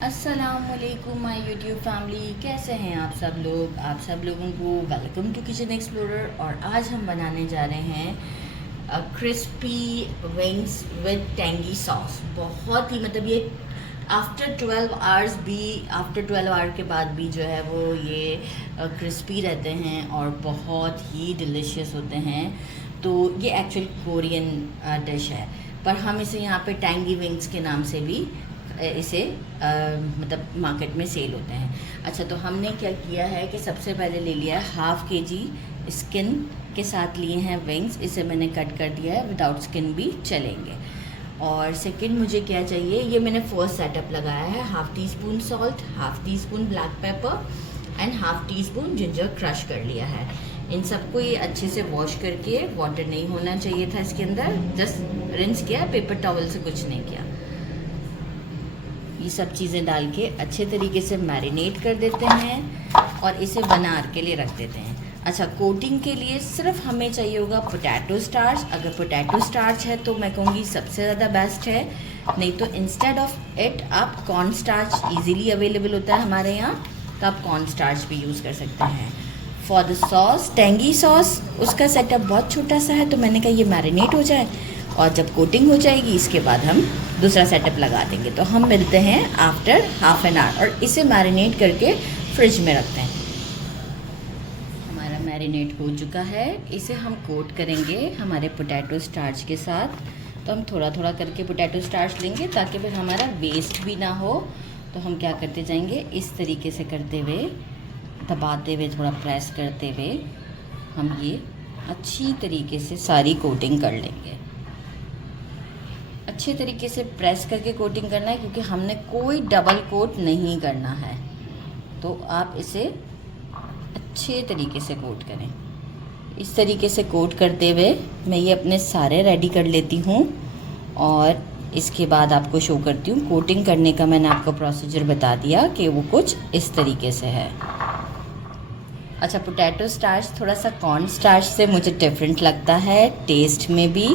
अस्सलामुअलैकुम my YouTube family, कैसे हैं आप सब लोग। आप सब लोगों को वेलकम टू किचन एक्सप्लोरर। और आज हम बनाने जा रहे हैं crispy wings with tangy sauce. बहुत ही ये आफ्टर 12 आवर के बाद भी जो है वो ये क्रिस्पी रहते हैं और बहुत ही डिलीशियस होते हैं। तो ये एक्चुअल कोरियन डिश है, पर हम इसे यहाँ पे टेंगी विंग्स के नाम से भी इसे मार्केट में सेल होते हैं। अच्छा, तो हमने क्या किया है कि सबसे पहले ले लिया है हाफ़ केजी स्किन के साथ लिए हैं विंग्स। इसे मैंने कट कर दिया है, विदाउट स्किन भी चलेंगे। और सेकंड मुझे क्या चाहिए, ये मैंने फर्स्ट सेटअप लगाया है। Half tea spoon salt, half tea spoon black pepper and half tea spoon ginger crush कर लिया है। इन सबको ये अच्छे से वॉश करके, वाटर नहीं होना चाहिए था इसके अंदर, जस्ट रिंस किया, पेपर टॉवल से कुछ नहीं किया। ये सब चीज़ें डाल के अच्छे तरीके से मैरिनेट कर देते हैं और इसे बनार के लिए रख देते हैं। अच्छा, कोटिंग के लिए सिर्फ हमें चाहिए होगा पोटैटो स्टार्च। अगर पोटैटो स्टार्च है तो मैं कहूँगी सबसे ज़्यादा बेस्ट है, नहीं तो इंस्टेड ऑफ इट आप कॉर्न स्टार्च ईज़िली अवेलेबल होता है हमारे यहाँ, तो आप कॉर्न स्टार्च भी यूज़ कर सकते हैं। For the sauce, tangy sauce, उसका सेटअप बहुत छोटा सा है, तो मैंने कहा ये मैरिनेट हो जाए और जब कोटिंग हो जाएगी इसके बाद हम दूसरा सेटअप लगा देंगे। तो हम मिलते हैं आफ्टर हाफ एन आवर और इसे मैरिनेट करके फ्रिज में रखते हैं। हमारा मैरिनेट हो चुका है, इसे हम कोट करेंगे हमारे पोटैटो स्टार्च के साथ। तो हम थोड़ा थोड़ा करके पोटैटो स्टार्च लेंगे ताकि फिर हमारा वेस्ट भी ना हो। तो हम क्या करते जाएंगे, इस तरीके से करते हुए, दबाते हुए, थोड़ा प्रेस करते हुए हम ये अच्छी तरीके से सारी कोटिंग कर लेंगे। अच्छे तरीके से प्रेस करके कोटिंग करना है, क्योंकि हमने कोई डबल कोट नहीं करना है। तो आप इसे अच्छे तरीके से कोट करें। इस तरीके से कोट करते हुए मैं ये अपने सारे रेडी कर लेती हूँ और इसके बाद आपको शो करती हूँ। कोटिंग करने का मैंने आपको प्रोसीजर बता दिया कि वो कुछ इस तरीके से है। अच्छा, पोटैटो स्टार्च थोड़ा सा कॉर्न स्टार्च से मुझे डिफरेंट लगता है, टेस्ट में भी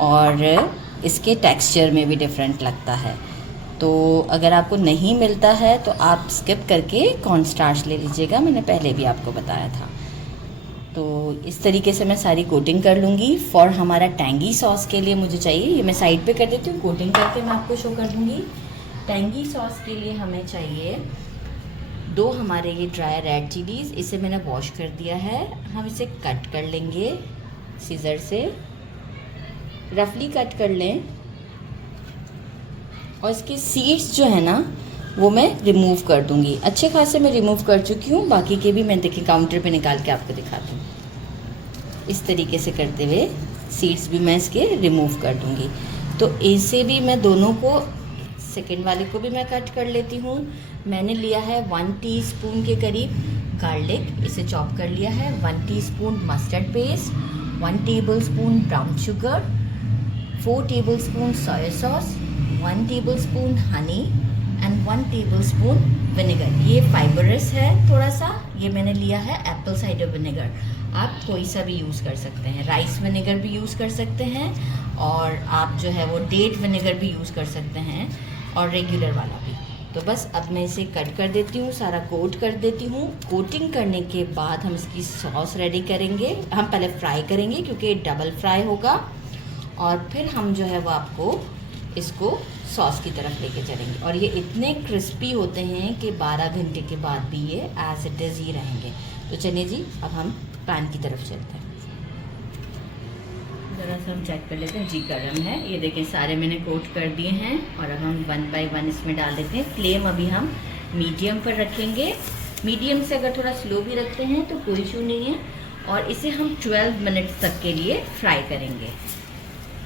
और इसके टेक्सचर में भी डिफरेंट लगता है। तो अगर आपको नहीं मिलता है तो आप स्किप करके कॉर्न स्टार्च ले लीजिएगा, मैंने पहले भी आपको बताया था। तो इस तरीके से मैं सारी कोटिंग कर लूँगी। फॉर हमारा टेंगी सॉस के लिए मुझे चाहिए, ये मैं साइड पे कर देती हूँ, कोटिंग करके मैं आपको शो कर दूँगी। टेंगी सॉस के लिए हमें चाहिए 2 हमारे ये ड्राई रेड चिलीज़, इसे मैंने वॉश कर दिया है। हम इसे कट कर लेंगे सीजर से, रफली कट कर लें। और इसके सीड्स जो है ना वो मैं रिमूव कर दूंगी। अच्छे खासे मैं रिमूव कर चुकी हूँ, बाकी के भी मैं देखिए काउंटर पे निकाल के आपको दिखाती हूँ। इस तरीके से करते हुए सीड्स भी मैं इसके रिमूव कर दूंगी। तो इसे भी मैं दोनों को, सेकेंड वाले को भी मैं कट कर लेती हूँ। मैंने लिया है 1 टीस्पून के करीब गार्लिक, इसे चॉप कर लिया है। 1 teaspoon mustard paste, 1 tablespoon brown sugar, 4 tablespoon soya sauce, 1 tablespoon honey and 1 tablespoon vinegar. ये फाइबरस है थोड़ा सा, ये मैंने लिया है एप्पल साइडर विनेगर। आप कोई सा भी यूज़ कर सकते हैं, राइस विनेगर भी यूज़ कर सकते हैं और आप जो है वो डेट विनेगर भी यूज़ कर सकते हैं और रेगुलर वाला भी। तो बस अब मैं इसे कट कर देती हूँ, सारा कोट कर देती हूँ। कोटिंग करने के बाद हम इसकी सॉस रेडी करेंगे। हम पहले फ्राई करेंगे क्योंकि डबल फ्राई होगा, और फिर हम जो है वो आपको इसको सॉस की तरफ लेके चलेंगे। और ये इतने क्रिस्पी होते हैं कि 12 घंटे के बाद भी ये एज इट इज़ ही रहेंगे। तो चलिए जी, अब हम पैन की तरफ चलते हैं। ज़रा सा हम चेक कर लेते हैं, जी गर्म है। ये देखें सारे मैंने कोट कर दिए हैं और अब हम 1 बाय 1 इसमें डाल देते हैं। फ्लेम अभी हम मीडियम पर रखेंगे। मीडियम से अगर थोड़ा स्लो भी रखते हैं तो कोई इशू नहीं है। और इसे हम 12 मिनट्स तक के लिए फ्राई करेंगे।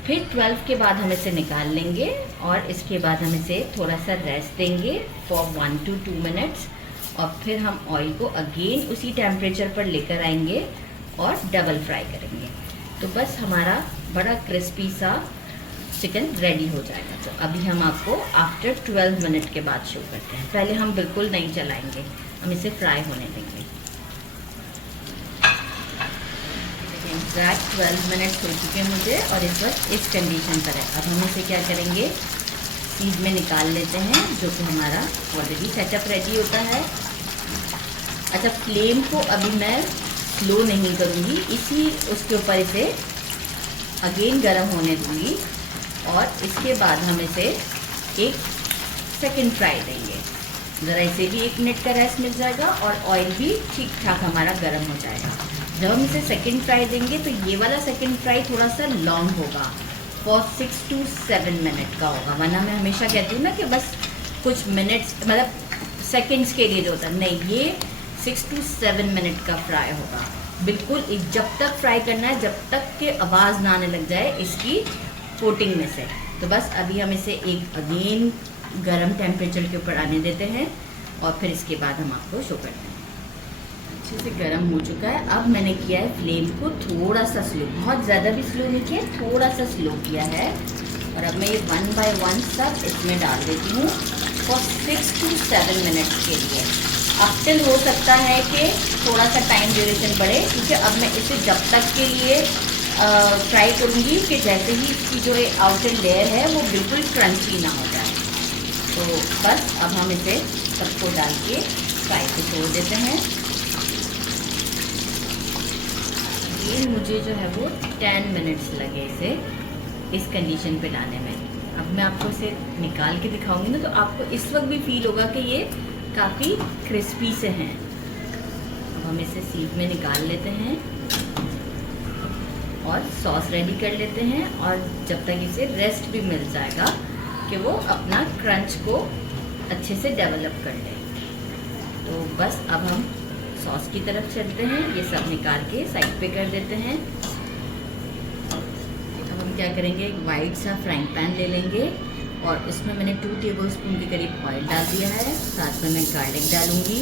फिर 12 के बाद हम इसे निकाल लेंगे और इसके बाद हम इसे थोड़ा सा रेस्ट देंगे फॉर 1 to 2 मिनट्स। और फिर हम ऑयल को अगेन उसी टेम्परेचर पर लेकर आएंगे और डबल फ्राई करेंगे। तो बस हमारा बड़ा क्रिस्पी सा चिकन रेडी हो जाएगा। तो अभी हम आपको आफ्टर 12 मिनट के बाद शो करते हैं। पहले हम बिल्कुल नहीं चलाएंगे, हम इसे फ्राई होने देंगे। एग्जैक्ट 12 मिनट्स हो चुके हैं मुझे और इस वक्त इस कंडीशन पर है। अब हम इसे क्या करेंगे, सीध में निकाल लेते हैं, जो कि हमारा ऑलरेडी सेटअप रेडी होता है। अच्छा, फ्लेम को अभी मैं स्लो नहीं करूँगी, इसी उसके ऊपर इसे अगेन गर्म होने दूँगी और इसके बाद हम इसे एक सेकंड फ्राई देंगे। ज़रा इसे भी 1 मिनट का रेस्ट मिल जाएगा और ऑयल भी ठीक ठाक हमारा गर्म हो जाएगा। जब हम इसे सेकंड फ्राई देंगे तो ये वाला सेकंड फ्राई थोड़ा सा लॉन्ग होगा, फॉर 6 to 7 मिनट का होगा। वरना मैं हमेशा कहती हूँ ना कि बस कुछ मिनट्स मतलब सेकंड्स के लिए जो होता है, नहीं, ये 6 to 7 मिनट का फ्राई होगा। बिल्कुल जब तक फ्राई करना है जब तक कि आवाज़ ना आने लग जाए इसकी कोटिंग में से। तो बस अभी हम इसे एक अगेन गरम टेम्परेचर के ऊपर आने देते हैं और फिर इसके बाद हम आपको शो करते हैं। अच्छे से गरम हो चुका है। अब मैंने किया है फ्लेम को थोड़ा सा स्लो, बहुत ज़्यादा भी स्लो नहीं किया, थोड़ा सा स्लो किया है। और अब मैं ये 1 by 1 सब इसमें डाल देती हूँ फॉर 6 to 7 मिनट के लिए। अब टिल हो सकता है कि थोड़ा सा टाइम ड्यूरेशन बढ़े, क्योंकि अब मैं इसे जब तक के लिए फ्राई करूँगी कि जैसे ही इसकी जो आउटर लेयर है वो बिल्कुल क्रंची ना हो जाए। तो बस अब हम इसे सबको डाल के फ्राई को छोड़ देते हैं। ये मुझे जो है वो 10 मिनट्स लगे इसे इस कंडीशन पे लाने में। अब मैं आपको इसे निकाल के दिखाऊंगी ना, तो आपको इस वक्त भी फील होगा कि ये काफ़ी क्रिस्पी से हैं। अब हम इसे सीध में निकाल लेते हैं और सॉस रेडी कर लेते हैं, और जब तक इसे रेस्ट भी मिल जाएगा कि वो अपना क्रंच को अच्छे से डेवलप कर ले। तो बस अब हम सॉस की तरफ चलते हैं। ये सब निकाल के साइड पे कर देते हैं। अब हम क्या करेंगे, एक वाइट सा फ्राइंग पैन ले लेंगे और उसमें मैंने 2 टेबलस्पून के करीब ऑयल डाल दिया है। साथ में मैं गार्लिक डालूंगी,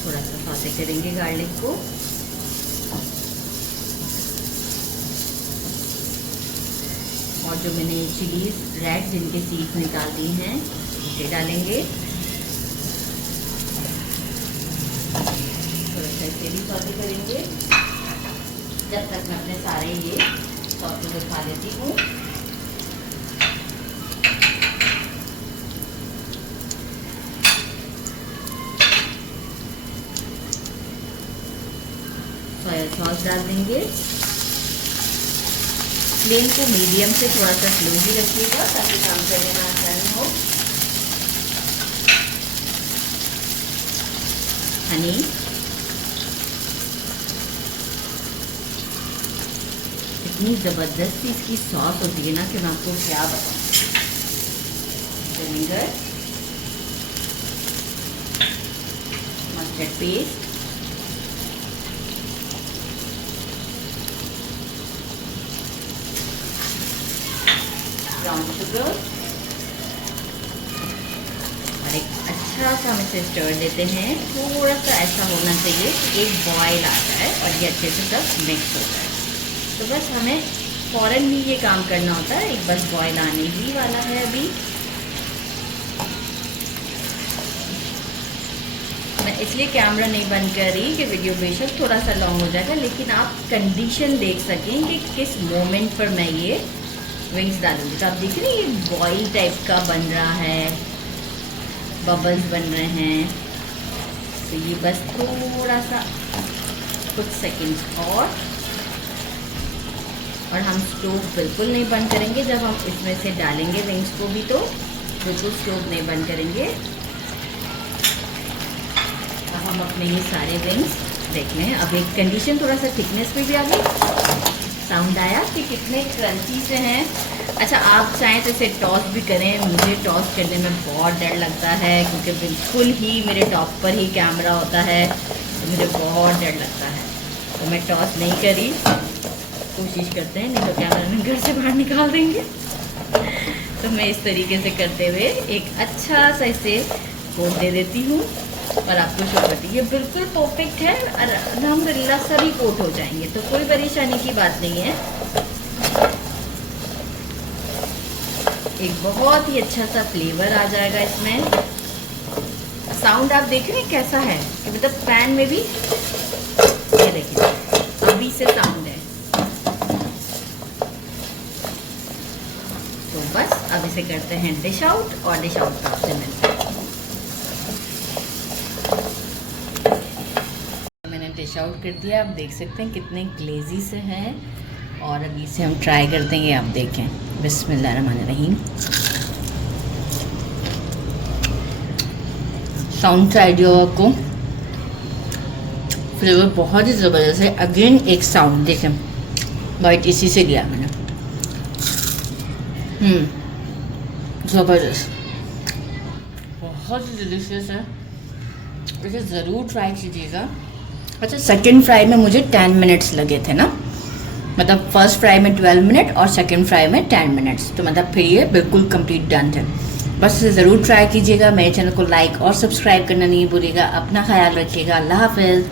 थोड़ा सा सौते करेंगे गार्लिक को। और जो मैंने चिलीज रेड जिनके सीड्स निकाल दी हैं उसे डालेंगे। थोड़ा सा इसे भी सौते करेंगे जब तक मैं अपने सारे ये सॉस को खा लेती हूँ। सोया सॉस डाल देंगे। फ्लेम को मीडियम से थोड़ा सा स्लो ही रखिएगा ताकि काम करने में आसानी हो। हनी, इतनी ज़बरदस्त इसकी सॉस होती है ना कि मैं आपको क्या बताऊं। Vinegar, mustard paste, brown sugar, और एक अच्छा सा हम इसे स्टर देते हैं। थोड़ा सा ऐसा होना चाहिए कि एक बॉयल आ जाए और ये अच्छे से सब मिक्स हो जाए। तो बस हमें फ़ौरन ही ये काम करना होता है, एक बस बॉयल आने ही वाला है अभी। मैं इसलिए कैमरा नहीं बंद कर रही कि वीडियो बेशक थोड़ा सा लॉन्ग हो जाएगा, लेकिन आप कंडीशन देख सकें कि किस मोमेंट पर मैं ये विंग्स डालूंगी। तो आप देख रहे हैं ये बॉयल टाइप का बन रहा है, बबल्स बन रहे हैं। तो ये बस थोड़ा सा कुछ सेकंड्स और हम स्टोव बिल्कुल नहीं बंद करेंगे। जब हम इसमें से डालेंगे विंग्स को भी तो बिल्कुल स्टोव नहीं बंद करेंगे। अब हम अपने ये सारे विंग्स देख लें। अब एक कंडीशन थोड़ा सा थिकनेस पे भी आ गई, साउंड आया कि कितने क्रंची से हैं। अच्छा, आप चाहें तो इसे टॉस भी करें। मुझे टॉस करने में बहुत डर लगता है क्योंकि बिल्कुल ही मेरे टॉप पर ही कैमरा होता है, तो मुझे बहुत डर लगता है। तो मैं टॉस नहीं करी, कोशिश करते हैं, नहीं तो कैमरा घर से बाहर निकाल देंगे। तो मैं इस तरीके से करते हुए एक अच्छा सा इसे कोट दे देती हूँ और आपको शो करती हूँ। ये बिल्कुल परफेक्ट है, अल्हम्दुलिल्लाह सभी कोट हो जाएंगे, तो कोई परेशानी की बात नहीं है। एक बहुत ही अच्छा सा फ्लेवर आ जाएगा इसमें। साउंड आप देख रहे हैं कैसा है कि मतलब पैन में भी, ये देखिए अभी से साउंड है। तो बस अब से करते हैं डिश आउट और डिश आउट का आपसे मिलते हैं। मैंने डिश आउट कर दिया, आप देख सकते हैं कितने ग्लेजी से हैं। और अभी इसे हम ट्राई करते हैं, ये आप देखें। बिस्मिल्लाहिर्रहमानिर्रहीम। साउंड का आइडिया आपको, फ्लेवर बहुत ही ज़बरदस्त है। अगेन एक साउंड देखें, वाइट इसी से लिया मैंने। ज़बरदस्त, बहुत ही डिलीशियस है, इसे ज़रूर ट्राई कीजिएगा। अच्छा, सेकंड फ्राई में मुझे 10 मिनट्स लगे थे ना, मतलब फर्स्ट फ्राई में 12 मिनट और सेकंड फ्राई में 10 मिनट्स, तो मतलब फिर ये बिल्कुल कंप्लीट डन थे। बस इसे ज़रूर ट्राई कीजिएगा। मेरे चैनल को लाइक और सब्सक्राइब करना नहीं भूलिएगा। अपना ख्याल रखिएगा। अल्लाह हाफ़िज़।